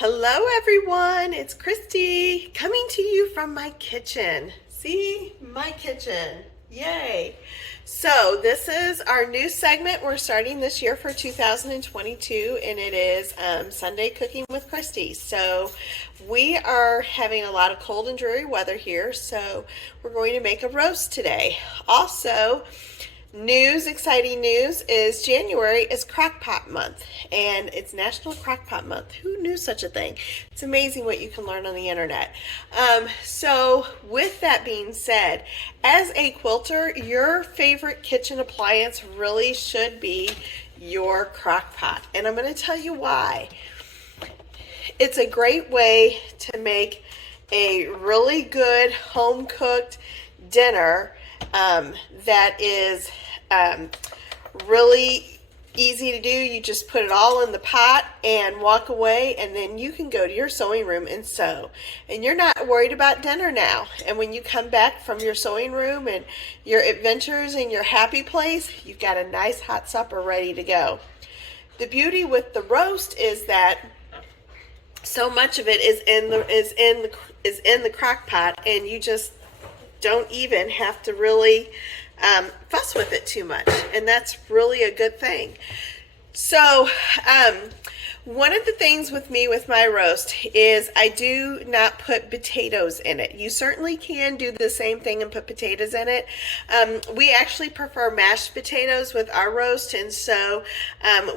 Hello everyone, it's Christy coming to you from my kitchen. See, my kitchen, yay. So this is our new segment we're starting this year for 2022, and it is Sunday Cooking with Christy. So we are having a lot of cold and dreary weather here, so we're going to make a roast today. Also, exciting news is January is Crockpot month, and it's National Crockpot month. Who knew such a thing? It's amazing what you can learn on the internet. So with that being said, as a quilter, your favorite kitchen appliance really should be your Crockpot, and I'm going to tell you why. It's a great way to make a really good home-cooked dinner that is really easy to do. You just put it all in the pot and walk away, and then you can go to your sewing room and sew. And you're not worried about dinner now. And when you come back from your sewing room and your adventures in your happy place, you've got a nice hot supper ready to go. The beauty with the roast is that so much of it is in the crock pot, and you just don't even have to really fuss with it too much, and that's really a good thing. So one of the things with me with my roast is I do not put potatoes in it. You certainly can do the same thing and put potatoes in it. We actually prefer mashed potatoes with our roast, and so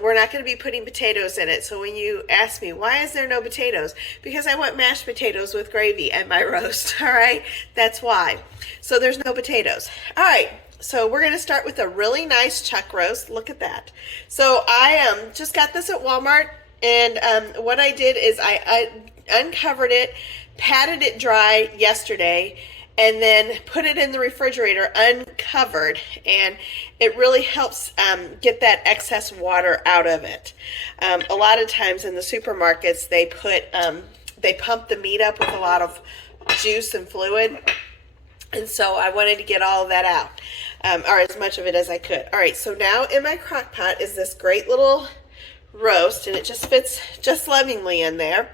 we're not going to be putting potatoes in it. So when you ask me, why is there no potatoes? Because I want mashed potatoes with gravy at my roast, all right? That's why. So there's no potatoes. All right. So we're going to start with a really nice chuck roast. Look at that. So I just got this at Walmart, and what I did is I uncovered it, patted it dry yesterday, and then put it in the refrigerator uncovered, and it really helps get that excess water out of it. A lot of times in the supermarkets, they pump the meat up with a lot of juice and fluid. And so I wanted to get all of that out, or as much of it as I could. All right, so now in my crock pot is this great little roast, and it just fits just lovingly in there.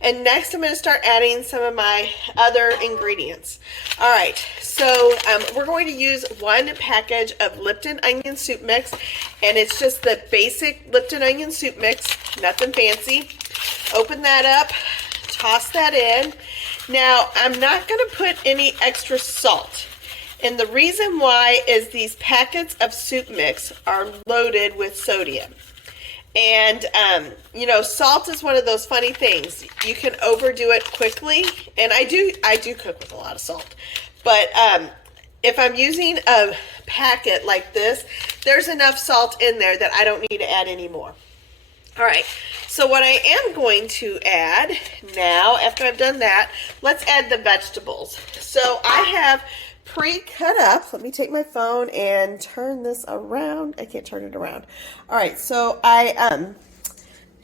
And next I'm going to start adding some of my other ingredients. All right, so we're going to use one package of Lipton onion soup mix, and it's just the basic Lipton onion soup mix, nothing fancy. Open that up, toss that in. Now, I'm not going to put any extra salt. And the reason why is these packets of soup mix are loaded with sodium. And, salt is one of those funny things. You can overdo it quickly. And I do cook with a lot of salt. But if I'm using a packet like this, there's enough salt in there that I don't need to add any more. All right, so what I am going to add now, after I've done that, let's add the vegetables. So I have pre-cut up. Let me take my phone and turn this around. I can't turn it around. All right, so I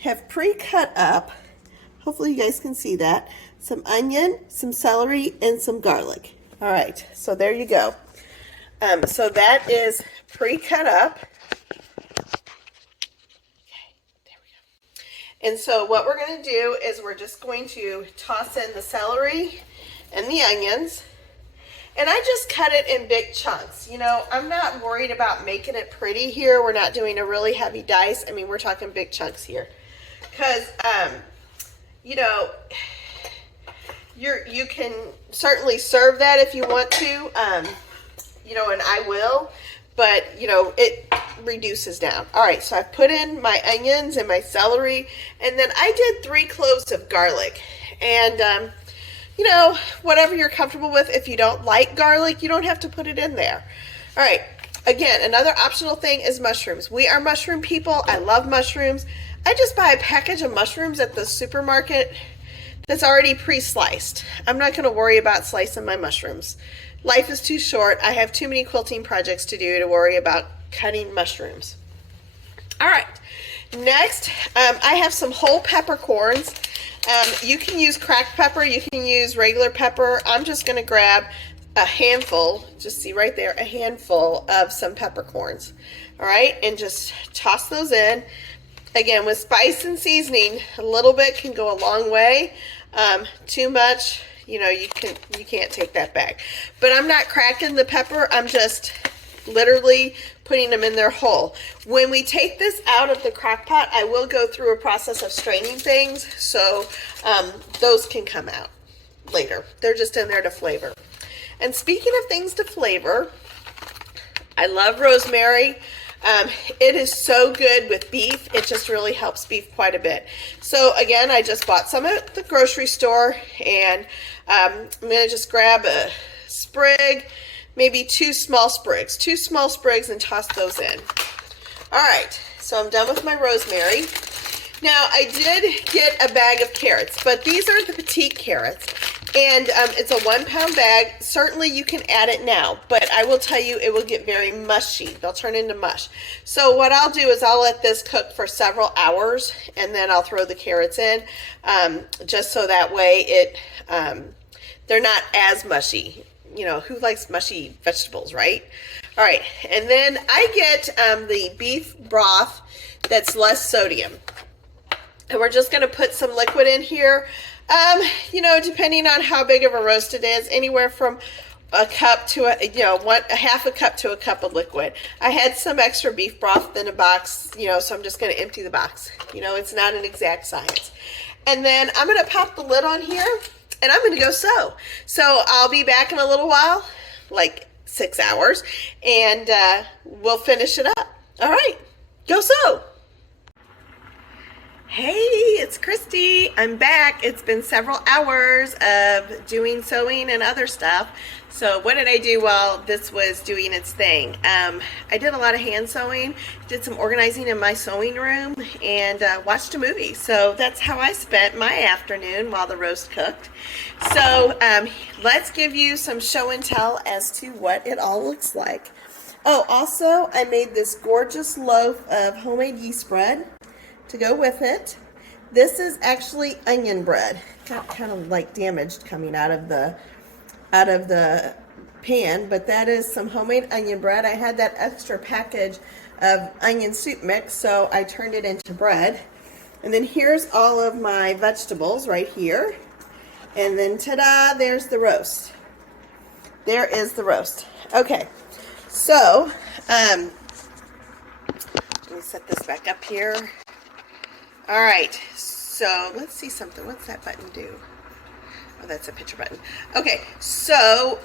have pre-cut up, hopefully you guys can see that, some onion, some celery, and some garlic. All right, so there you go. So that is pre-cut up. And so what we're going to do is we're just going to toss in the celery and the onions. And I just cut it in big chunks. I'm not worried about making it pretty here. We're not doing a really heavy dice. I mean, we're talking big chunks here. Because, you can certainly serve that if you want to, and I will. But, it reduces down. All right, so I've put in my onions and my celery, and then I did 3 cloves of garlic. And, whatever you're comfortable with. If you don't like garlic, you don't have to put it in there. All right, again, another optional thing is mushrooms. We are mushroom people. I love mushrooms. I just buy a package of mushrooms at the supermarket that's already pre-sliced. I'm not going to worry about slicing my mushrooms. Life is too short. I have too many quilting projects to do to worry about cutting mushrooms. All right, next I have some whole peppercorns. You can use cracked pepper, you can use regular pepper. I'm just going to grab a handful, just see right there, a handful of some peppercorns. All right, and just toss those in. Again, with spice and seasoning, a little bit can go a long way. Too much, you can't take that back. But I'm not cracking the pepper. I'm just literally putting them in their whole. When we take this out of the crock pot, I will go through a process of straining things, so those can come out later. They're just in there to flavor. And speaking of things to flavor, I love rosemary. It is so good with beef. It just really helps beef quite a bit. So again, I just bought some at the grocery store, and I'm going to just grab a sprig, maybe two small sprigs, and toss those in. All right, so I'm done with my rosemary. Now, I did get a bag of carrots, but these are the petite carrots, and it's a 1 pound bag. Certainly you can add it now, but I will tell you it will get very mushy. They'll turn into mush. So what I'll do is I'll let this cook for several hours, and then I'll throw the carrots in, just so that way they're not as mushy. Who likes mushy vegetables, right? All right, and then I get the beef broth that's less sodium. And we're just going to put some liquid in here. Depending on how big of a roast it is, anywhere from a cup to a half a cup to a cup of liquid. I had some extra beef broth in a box, so I'm just going to empty the box. It's not an exact science. And then I'm going to pop the lid on here, and I'm going to go sew. So I'll be back in a little while, like 6 hours, and we'll finish it up. All right, go sew. Hey, it's Christy. I'm back. It's been several hours of doing sewing and other stuff. So what did I do while this was doing its thing? I did a lot of hand sewing, did some organizing in my sewing room, and watched a movie. So that's how I spent my afternoon while the roast cooked. So let's give you some show and tell as to what it all looks like. Oh, also, I made this gorgeous loaf of homemade yeast bread to go with it. This is actually onion bread. Got kind of like damaged coming out of the pan, but that is some homemade onion bread. I had that extra package of onion soup mix, so I turned it into bread. And then here's all of my vegetables right here. And then ta-da, there's the roast. There is the roast. Okay, so let me set this back up here. All right, so let's see something. What's that button do? Oh, that's a picture button. Okay, so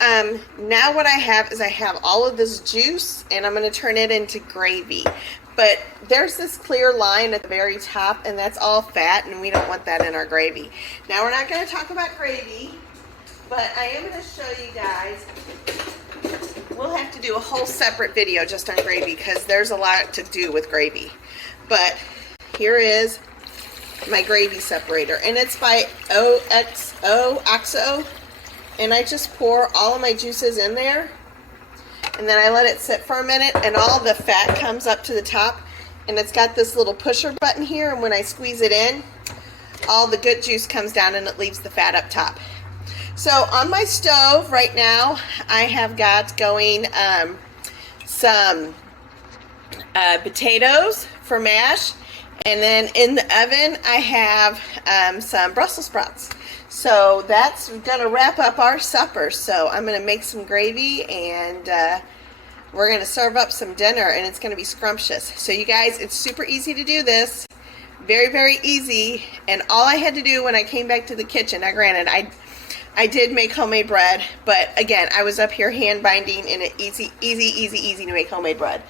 now what I have is I have all of this juice, and I'm going to turn it into gravy. But there's this clear line at the very top, and that's all fat, and we don't want that in our gravy. Now, we're not going to talk about gravy, but I am going to show you guys. We'll have to do a whole separate video just on gravy because there's a lot to do with gravy. But here is my gravy separator, and it's by OXO, and I just pour all of my juices in there, and then I let it sit for a minute, and all the fat comes up to the top, and it's got this little pusher button here, and when I squeeze it in, all the good juice comes down and it leaves the fat up top. So on my stove right now, I have got going some potatoes for mash. And then in the oven, I have some Brussels sprouts. So that's going to wrap up our supper. So I'm going to make some gravy, and we're going to serve up some dinner, and it's going to be scrumptious. So you guys, it's super easy to do this. Very, very easy. And all I had to do when I came back to the kitchen, now granted, I did make homemade bread, but again, I was up here hand binding, and it's easy to make homemade bread.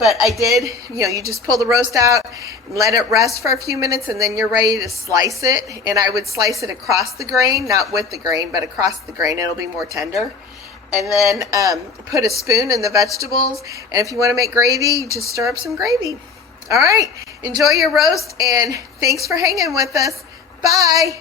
But I did, you just pull the roast out, let it rest for a few minutes, and then you're ready to slice it. And I would slice it across the grain, not with the grain, but across the grain. It'll be more tender. And then put a spoon in the vegetables. And if you want to make gravy, just stir up some gravy. All right, enjoy your roast, and thanks for hanging with us. Bye.